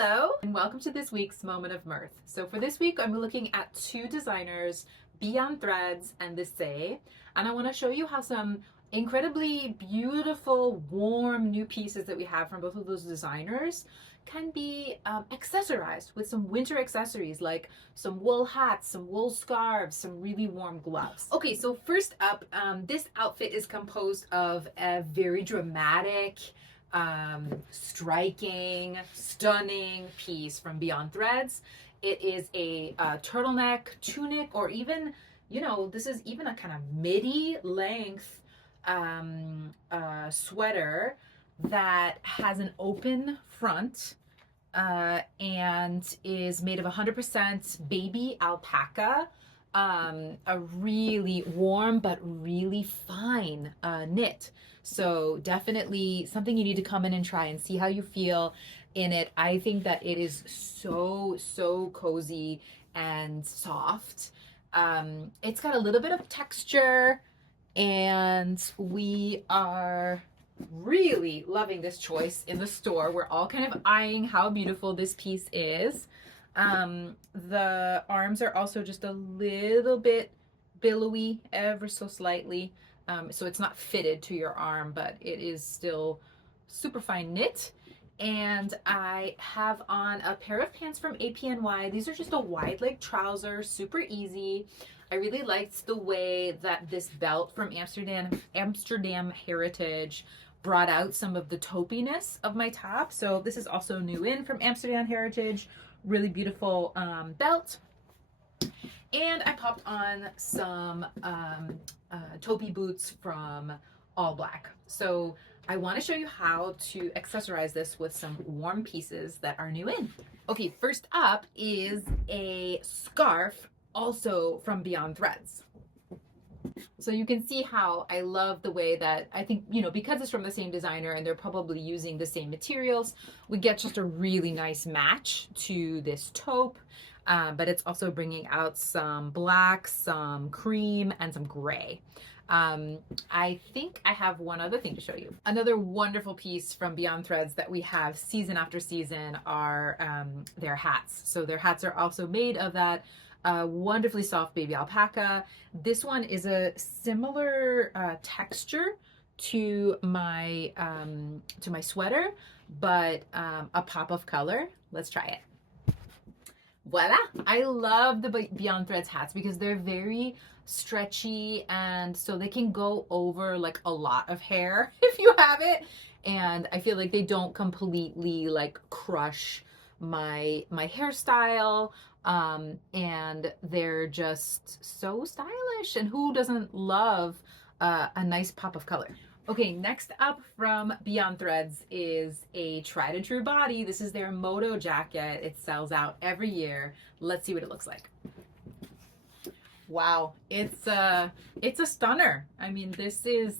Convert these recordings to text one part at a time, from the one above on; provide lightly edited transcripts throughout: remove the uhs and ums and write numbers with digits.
Hello, and welcome to this week's Moment of Mirth. So for this week, I'm looking at two designers, Beyond Threads and Lyssé, and I want to show you how some incredibly beautiful, warm new pieces that we have from both of those designers can be accessorized with some winter accessories like some wool hats, some wool scarves, some really warm gloves. Okay, so first up, this outfit is composed of a very dramatic, striking, stunning piece from Beyond Threads. It is a turtleneck tunic, or even, this is even a kind of midi length sweater that has an open front and is made of 100% baby alpaca, a really warm but really fine knit. So definitely something you need to come in and try and see how you feel in it. I think that it is so cozy and soft. It's got a little bit of texture, and we are really loving this choice in the store. We're all kind of eyeing how beautiful this piece is. The arms are also just a little bit billowy, ever so slightly. So it's not fitted to your arm, but it is still super fine knit. And I have on a pair of pants from APNY. These are just a wide leg trouser, super easy. I really liked the way that this belt from Amsterdam Heritage brought out some of the taupiness of my top. So this is also new in from Amsterdam Heritage. Really beautiful belt. And I popped on some taupey boots from All Black. So I want to show you how to accessorize this with some warm pieces that are new in. Okay, first up is a scarf, also from Beyond Threads. So you can see how I love the way that, I think, because it's from the same designer and they're probably using the same materials, we get just a really nice match to this taupe. But it's also bringing out some black, some cream, and some gray. I think I have one other thing to show you. Another wonderful piece from Beyond Threads that we have season after season are their hats. So their hats are also made of that wonderfully soft baby alpaca. This one is a similar texture to my sweater, but a pop of color. Let's try it. Voila! I love the Beyond Threads hats because they're very stretchy, and so they can go over like a lot of hair if you have it. And I feel like they don't completely like crush my hairstyle. And they're just so stylish. And who doesn't love a nice pop of color? Okay, next up from Beyond Threads is a tried and true body. This is their Moto jacket. It sells out every year. Let's see what it looks like. Wow, it's a stunner. I mean, this is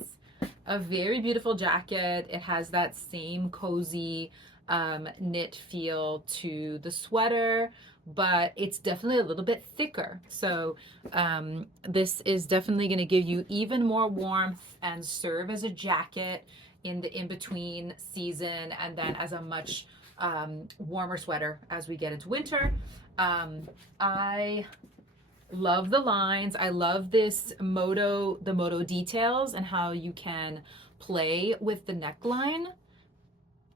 a very beautiful jacket. It has that same cozy knit feel to the sweater, but it's definitely a little bit thicker. So this is definitely going to give you even more warmth and serve as a jacket in the in-between season, and then as a much warmer sweater as we get into winter. I love the lines. I love this the Moto details and how you can play with the neckline.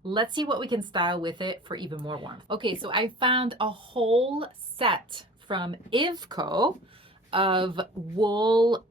Let's see what we can style with it for even more warmth. Okay, so I found a whole set from Ivco of wool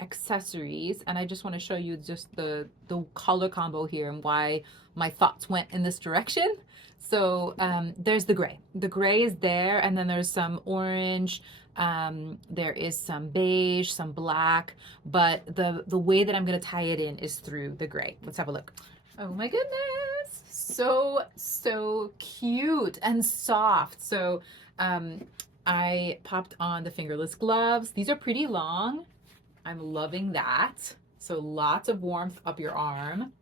accessories, and I just want to show you just the color combo here and why my thoughts went in this direction. So there's the gray. The gray is there, and then there's some orange. There is some beige, some black, but the way that I'm going to tie it in is through the gray. Let's have a look. Oh my goodness, so cute and soft. So I popped on the fingerless gloves. These are pretty long. I'm loving that. So lots of warmth up your arm.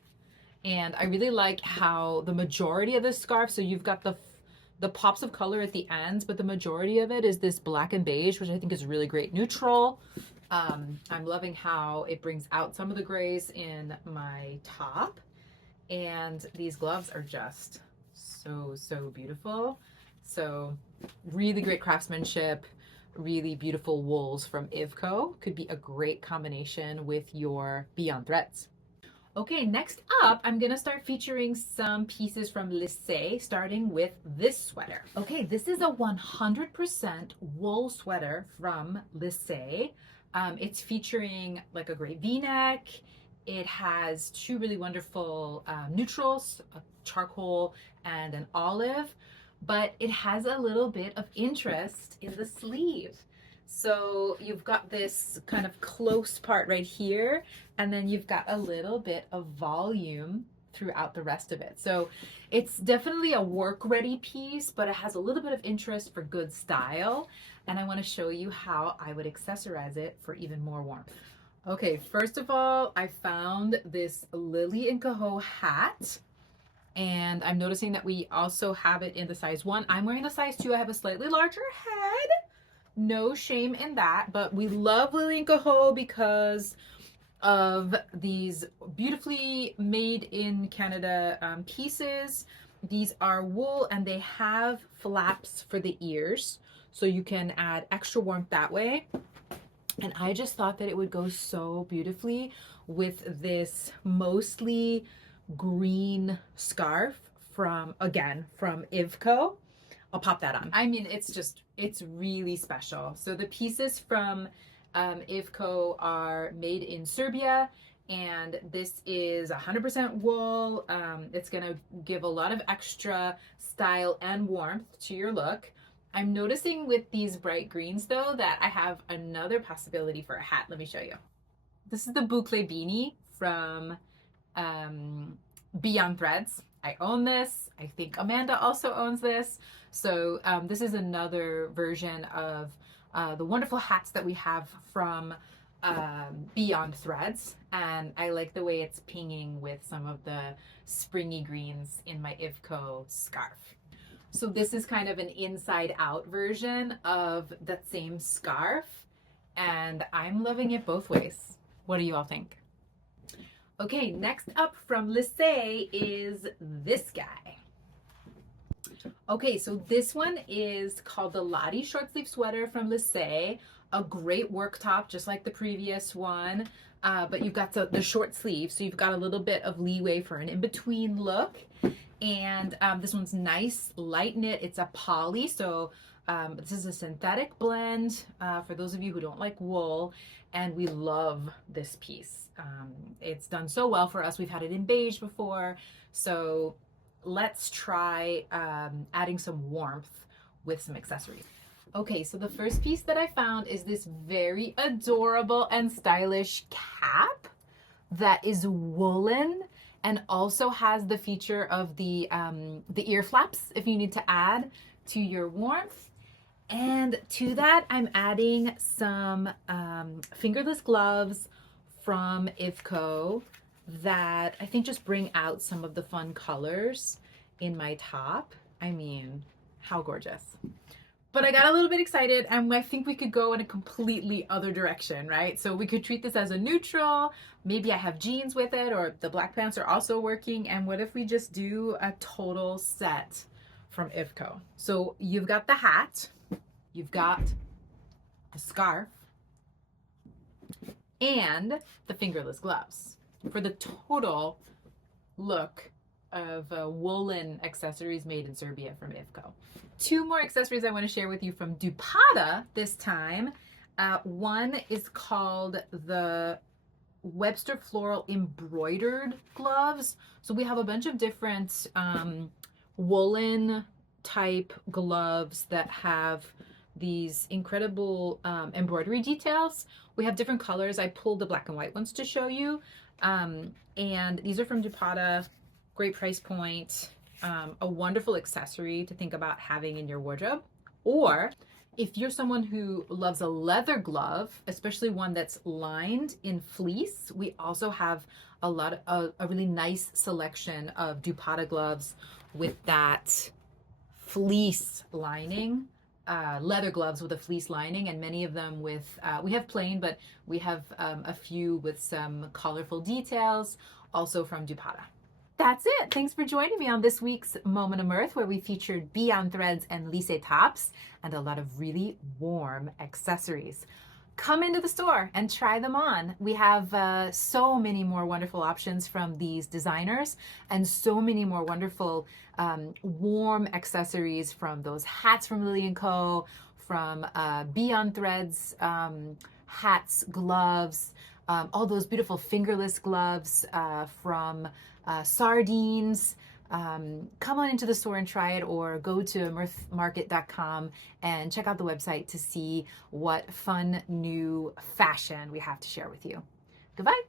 And I really like how the majority of this scarf, so you've got the pops of color at the ends, but the majority of it is this black and beige, which I think is really great neutral. I'm loving how it brings out some of the grays in my top. And these gloves are just So beautiful. So really great craftsmanship, really beautiful wools from Ivco. Could be a great combination with your Beyond Threads. Okay, next up, I'm gonna start featuring some pieces from Lyssé, starting with this sweater. Okay, this is a 100% wool sweater from Lyssé. It's featuring like a great V-neck. It has two really wonderful neutrals, a charcoal and an olive, but it has a little bit of interest in the sleeve. So you've got this kind of close part right here, and then you've got a little bit of volume throughout the rest of it. So it's definitely a work ready piece, but it has a little bit of interest for good style. And I want to show you how I would accessorize it for even more warmth. Okay, first of all, I found this Lily and Coho hat. And I'm noticing that we also have it in the size 1. I'm wearing a size 2. I have a slightly larger head. No shame in that, but we love Lily and Coho because of these beautifully made in Canada pieces. These are wool and they have flaps for the ears, so you can add extra warmth that way. And I just thought that it would go so beautifully with this mostly green scarf from Ivco. I'll pop that on. I mean, it's really special. So the pieces from Ivco are made in Serbia, and this is 100% wool. It's gonna give a lot of extra style and warmth to your look. I'm noticing with these bright greens though that I have another possibility for a hat. Let me show you. This is the boucle beanie from Beyond Threads. I own this. I think Amanda also owns this. So this is another version of the wonderful hats that we have from Beyond Threads. And I like the way it's pinging with some of the springy greens in my Ivco scarf. So this is kind of an inside out version of that same scarf. And I'm loving it both ways. What do you all think? Okay, next up from Lyssé is this guy. Okay, so this one is called the Lottie short sleeve sweater from Lyssé. A great work top, just like the previous one, but you've got the short sleeve, so you've got a little bit of leeway for an in-between look. And this one's nice, light knit. It's a poly, so this is a synthetic blend for those of you who don't like wool, and we love this piece. It's done so well for us. We've had it in beige before, so let's try adding some warmth with some accessories. Okay, so the first piece that I found is this very adorable and stylish cap that is woolen and also has the feature of the ear flaps if you need to add to your warmth. And to that, I'm adding some fingerless gloves from Ivco that I think just bring out some of the fun colors in my top. I mean, how gorgeous. But I got a little bit excited and I think we could go in a completely other direction, right? So we could treat this as a neutral. Maybe I have jeans with it, or the black pants are also working. And what if we just do a total set from Ivco? So you've got the hat, you've got the scarf, and the fingerless gloves for the total look of woolen accessories made in Serbia from Ivco. Two more accessories I want to share with you from Dupada this time. One is called the Webster Floral Embroidered Gloves. So we have a bunch of different woolen type gloves that have these incredible embroidery details. We have different colors. I pulled the black and white ones to show you. And these are from Dupada. Great price point, a wonderful accessory to think about having in your wardrobe. Or if you're someone who loves a leather glove, especially one that's lined in fleece, we also have a really nice selection of Dupada gloves with that fleece lining, leather gloves with a fleece lining, and many of them with, we have plain, but we have a few with some colorful details, also from Dupada. That's it. Thanks for joining me on this week's Moment of Mirth, where we featured Beyond Threads and Lyssé tops and a lot of really warm accessories. Come into the store and try them on. We have so many more wonderful options from these designers and so many more wonderful warm accessories from those hats from Lily & Co., from Beyond Threads hats, gloves, all those beautiful fingerless gloves from sardines. Come on into the store and try it, or go to mirthmarket.com and check out the website to see what fun new fashion we have to share with you. Goodbye.